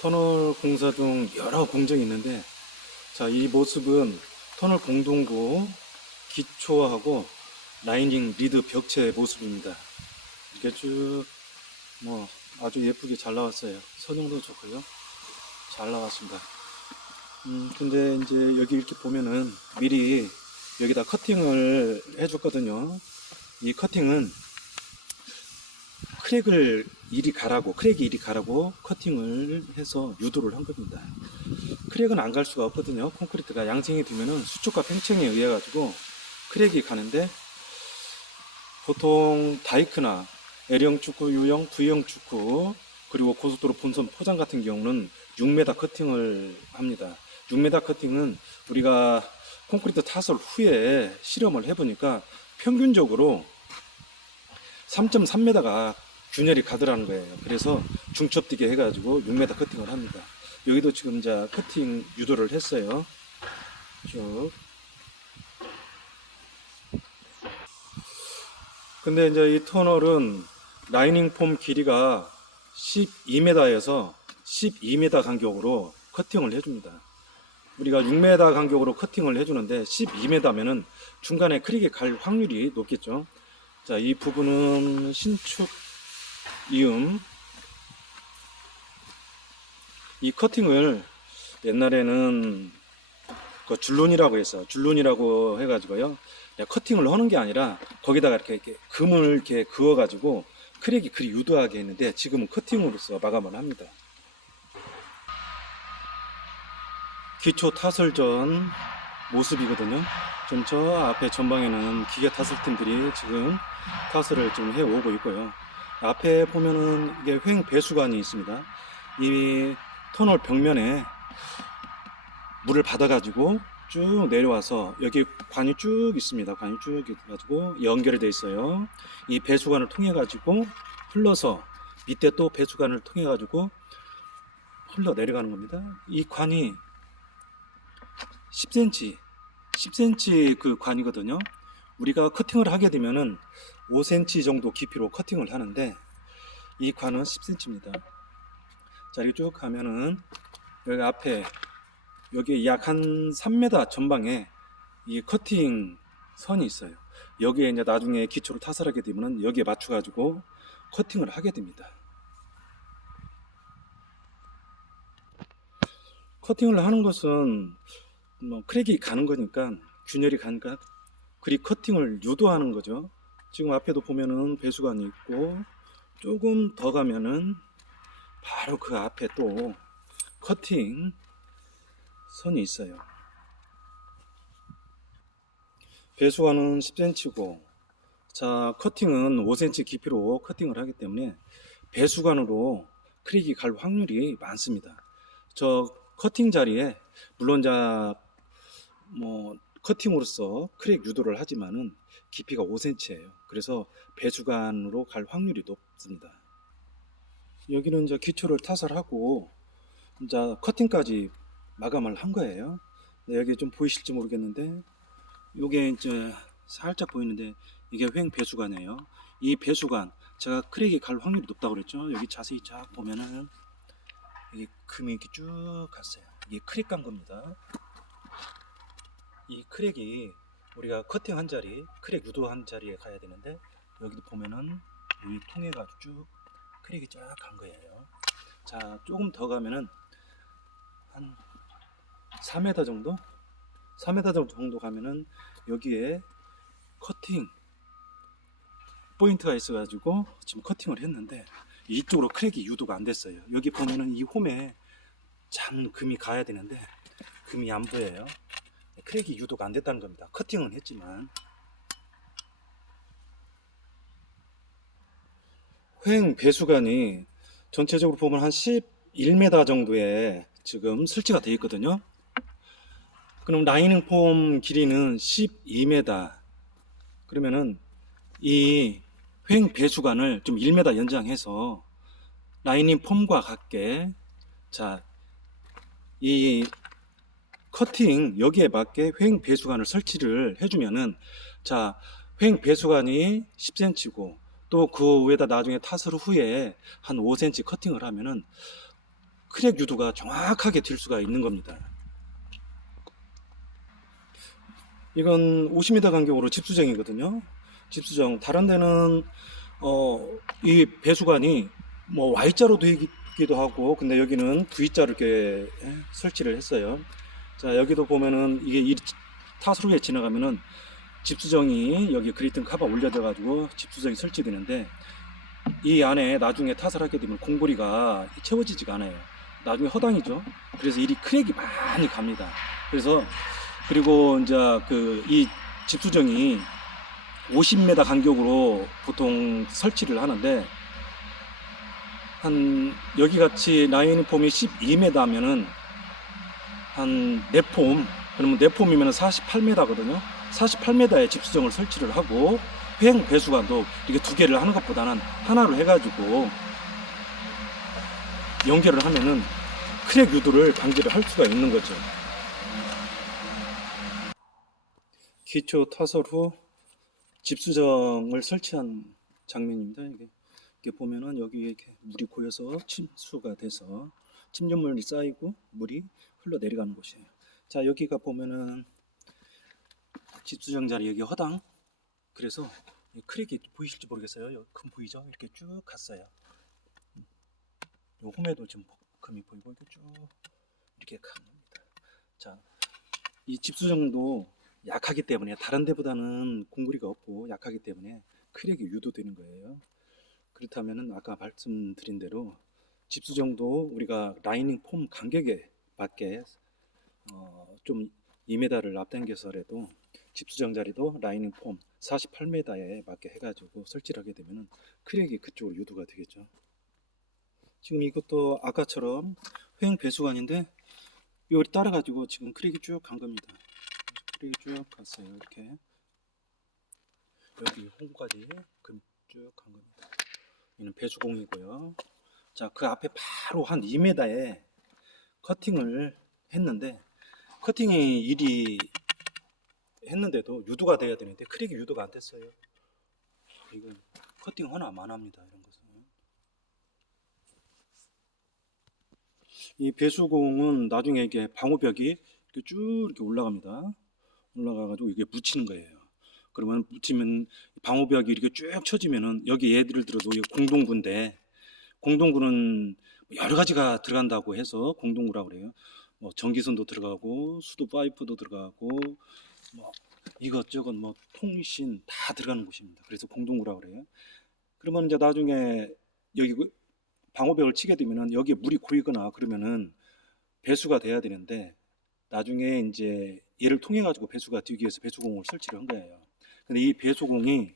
터널 공사 중 여러 공정이 있는데, 자, 이 모습은 터널 공동구 기초하고 라이닝 리드 벽체 모습입니다. 이렇게 쭉 뭐 아주 예쁘게 잘 나왔어요. 선형도 좋고요. 잘 나왔습니다. 근데 이제 여기 이렇게 보면은 미리 여기다 커팅을 해줬거든요. 이 커팅은 크랙이 이리 가라고 커팅을 해서 유도를 한 겁니다. 크랙은 안 갈 수가 없거든요. 콘크리트가 양생이 되면은 수축과 팽창에 의해 가지고 크랙이 가는데, 보통 다이크나 L형 축구, U형, V형 축구, 그리고 고속도로 본선 포장 같은 경우는 6m 커팅을 합니다. 6m 커팅은 우리가 콘크리트 타설 후에 실험을 해보니까 평균적으로 3.3m가 균열이 가더라는 거예요. 그래서 중첩되게 해가지고 6m 커팅을 합니다. 여기도 지금 이제 커팅 유도를 했어요. 쭉. 근데 이제 이 터널은 라이닝 폼 길이가 12m에서 12m 간격으로 커팅을 해줍니다. 우리가 6m 간격으로 커팅을 해주는데 12m면은 중간에 크랙이 갈 확률이 높겠죠. 자, 이 부분은 신축 이음. 이 커팅을 옛날에는 그 줄눈이라고 했어요. 줄눈이라고 해가지고요. 커팅을 하는 게 아니라 거기다가 이렇게 금을 이렇게 그어가지고 크랙이 그리 유도하게 했는데, 지금은 커팅으로서 마감을 합니다. 기초 타설 전 모습이거든요. 좀 저 앞에 전방에는 기계 타설팀들이 지금 타설을 좀 해오고 있고요. 앞에 보면은 이게 횡 배수관이 있습니다. 이 터널 벽면에 물을 받아가지고 쭉 내려와서 여기 관이 쭉 있습니다. 관이 쭉 있어가지고 연결이 되어 있어요. 이 배수관을 통해 가지고 흘러서 밑에 또 배수관을 통해 가지고 흘러 내려가는 겁니다. 이 관이 10cm 그 관이거든요. 우리가 커팅을 하게 되면은 5cm 정도 깊이로 커팅을 하는데, 이 관은 10cm입니다. 자, 이렇게 쭉 가면은 여기 앞에 여기 약 한 3m 전방에 이 커팅 선이 있어요. 여기에 이제 나중에 기초를 타설하게 되면은 여기에 맞춰 가지고 커팅을 하게 됩니다. 커팅을 하는 것은 뭐 크랙이 가는 거니까, 균열이 가니까 그리 커팅을 유도하는 거죠. 지금 앞에도 보면은 배수관이 있고, 조금 더 가면은 바로 그 앞에 또 커팅 선이 있어요. 배수관은 10cm고, 자, 커팅은 5cm 깊이로 커팅을 하기 때문에 배수관으로 크랙이 갈 확률이 많습니다. 저 커팅 자리에 물론 뭐 커팅으로서 크랙 유도를 하지만은 깊이가 5cm예요. 그래서 배수관으로 갈 확률이 높습니다. 여기는 이제 기초를 타설하고 이제 커팅까지 마감을 한 거예요. 여기 좀 보이실지 모르겠는데, 이게 이제 살짝 보이는데 이게 횡 배수관이에요. 이 배수관, 제가 크랙이 갈 확률이 높다고 그랬죠. 여기 자세히 쫙 보면은 이게 금이 이렇게 쭉 갔어요. 이게 크랙 간 겁니다. 이 크랙이 우리가 커팅한 자리, 크랙 유도한 자리에 가야 되는데, 여기도 보면은 여기 통해 가지고 쭉 크랙이 쫙 간 거예요. 자, 조금 더 가면은 한 4m 정도? 4m 정도 가면은 여기에 커팅 포인트가 있어 가지고 지금 커팅을 했는데, 이쪽으로 크랙이 유도가 안 됐어요. 여기 보면은 이 홈에 참 금이 가야 되는데 금이 안 보여요. 크랙이 유도가 안 됐다는 겁니다. 커팅은 했지만. 횡 배수관이 전체적으로 보면 한 11m 정도에 지금 설치가 되어 있거든요. 그럼 라이닝 폼 길이는 12m. 그러면은 이 횡 배수관을 좀 1m 연장해서 라이닝 폼과 같게, 자, 이 커팅 여기에 맞게 횡 배수관을 설치를 해주면은, 자, 횡 배수관이 10cm고 또 그 위에다 나중에 타설 후에 한 5cm 커팅을 하면은 크랙 유도가 정확하게 될 수가 있는 겁니다. 이건 50m 간격으로 집수정이거든요. 집수정. 다른 데는 이 배수관이 뭐 Y자로 되기도 하고, 근데 여기는 V자로 이렇게 설치를 했어요. 자, 여기도 보면은 이게 이 타수로에 지나가면은 집수정이 여기 그레이튼 카바 올려져 가지고 집수정이 설치되는데, 이 안에 나중에 타설 하게 되면 공고리가 채워지지가 않아요. 나중에 허당이죠. 그래서 이 크랙이 많이 갑니다. 그래서 그리고 이제 이 집수정이 50m 간격으로 보통 설치를 하는데, 한 여기 같이 라이닝 폼이 12m면은 한 4폼, 그러면 4폼이면 48m거든요. 48m의 집수정을 설치를 하고, 횡 배수관도 이렇게 2개를 하는 것보다는 하나로 해가지고 연결을 하면은 크랙 유도를 방지를 할 수가 있는 거죠. 기초 타설 후 집수정을 설치한 장면입니다. 이게 보면은 여기 이렇게 물이 고여서 침수가 돼서 침전물이 쌓이고 물이 흘러 내려가는 곳이에요. 자, 여기가 보면은 집수정 자리, 여기 허당. 그래서 크랙이 보이실지 모르겠어요. 여기 금 보이죠? 이렇게 쭉 갔어요. 요 홈에도 지금 금이 보이고 이렇게 쭉 이렇게 간 겁니다. 자, 이 집수정도 약하기 때문에, 다른 데보다는 공구리가 없고 약하기 때문에 크랙이 유도되는 거예요. 그렇다면은 아까 말씀드린 대로 집수정도 우리가 라이닝 폼 간격에 맞게 좀 2m를 앞당겨서라도 집수정 자리도 라이닝 폼 48m에 맞게 해가지고 설치를 하게 되면은 크랙이 그쪽으로 유도가 되겠죠. 지금 이것도 아까처럼 횡 배수관인데 여기 따라가지고 지금 크랙이 쭉 간 겁니다. 크랙이 쭉 갔어요. 이렇게 여기 홈까지 쭉 간 겁니다. 이는 배수공이고요. 자, 그 앞에 바로 한 2m에 커팅을 했는데, 커팅이 일이 했는데도 유도가 돼야 되는데 크랙이 유도가 안 됐어요. 이건 커팅 하나 만합니다. 이런 것은. 이 배수공은 나중에 이게 방호벽이 이렇게 쭉 이렇게 올라갑니다. 올라가가지고 이게 묻히는 거예요. 그러면 묻히면 방호벽이 이렇게 쭉 쳐지면은, 여기 예를 들어도 공동구인데, 공동구는 여러 가지가 들어간다고 해서 공동구라고 그래요. 뭐 전기선도 들어가고 수도 파이프도 들어가고 뭐 이것저것 뭐 통신 다 들어가는 곳입니다. 그래서 공동구라고 그래요. 그러면 이제 나중에 여기 방호벽을 치게 되면은 여기에 물이 고이거나 그러면은 배수가 돼야 되는데, 나중에 이제 얘를 통해 가지고 배수가 되기 위해서 배수공을 설치를 한 거예요. 근데 이 배수공이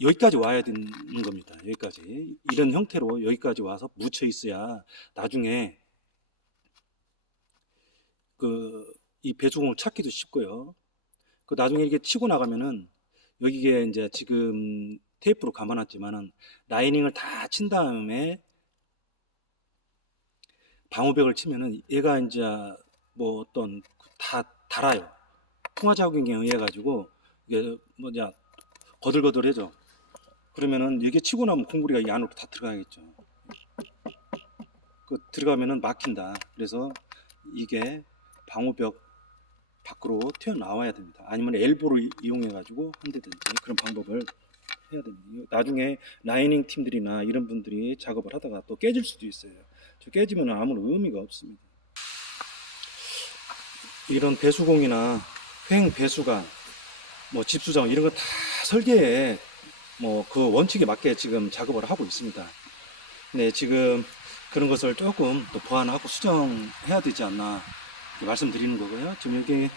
여기까지 와야 되는 겁니다. 여기까지, 이런 형태로 여기까지 와서 묻혀 있어야 나중에 이 배수공을 찾기도 쉽고요. 나중에 이게 치고 나가면은, 여기에 이제 지금 테이프로 감아놨지만은 라이닝을 다 친 다음에 방호벽을 치면은 얘가 이제 뭐 어떤 다 달아요. 풍화 작용에 의해 가지고 이게 뭐냐 거들거들해져. 그러면은 이게 치고 나면 공구리가 이 안으로 다 들어가겠죠. 들어가면은 막힌다. 그래서 이게 방호벽 밖으로 튀어나와야 됩니다. 아니면 엘보를 이용해 가지고 한다든지 그런 방법을 해야 됩니다. 나중에 라이닝 팀들이나 이런 분들이 작업을 하다가 또 깨질 수도 있어요. 저 깨지면 아무런 의미가 없습니다. 이런 배수공이나 횡 배수관, 뭐 집수정 이런 거 다 설계에 뭐 그 원칙에 맞게 지금 작업을 하고 있습니다. 네, 지금 그런 것을 조금 또 보완하고 수정해야 되지 않나 말씀드리는 거고요. 지금 여기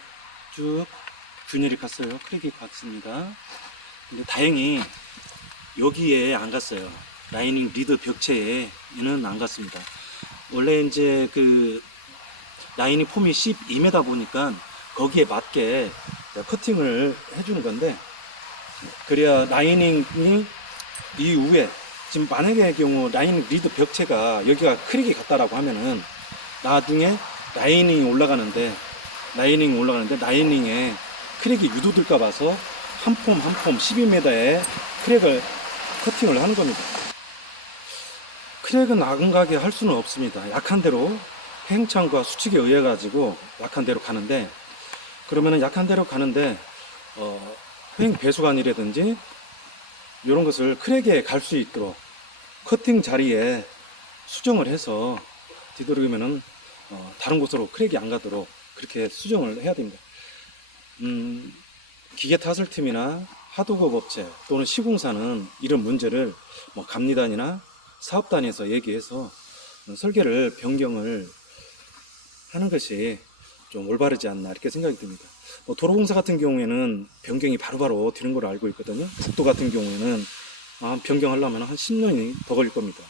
쭉 균열이 갔어요. 크랙이 갔습니다. 근데 다행히 여기에 안 갔어요. 라이닝 리드 벽체에는 안 갔습니다. 원래 이제 라이닝 폼이 12m 보니까 거기에 맞게 커팅을 해주는 건데, 그래야 라이닝이 이후에 지금 만약의 경우 라이닝 리드 벽체가 여기가 크랙이 갔다라고 하면은 나중에 라이닝이 올라가는데 라이닝에 크랙이 유도될까 봐서 한 폼 12m에 크랙을 커팅을 하는 겁니다. 크랙은 아금가게 할 수는 없습니다. 약한 대로 팽창과 수축에 의해 가지고 약한 대로 가는데, 그러면은 약한 대로 가는데 횡 배수관이라든지 이런 것을 크랙에 갈 수 있도록 커팅 자리에 수정을 해서 뒤돌으면은 다른 곳으로 크랙이 안 가도록 그렇게 수정을 해야 됩니다. 기계 타설팀이나 하도급 업체 또는 시공사는 이런 문제를 뭐 감리단이나 사업단에서 얘기해서 설계를 변경을 하는 것이 좀 올바르지 않나 이렇게 생각이 듭니다. 뭐 도로공사 같은 경우에는 변경이 바로바로 되는 걸로 알고 있거든요. 국도 같은 경우에는 변경하려면 한 10년이 더 걸릴 겁니다.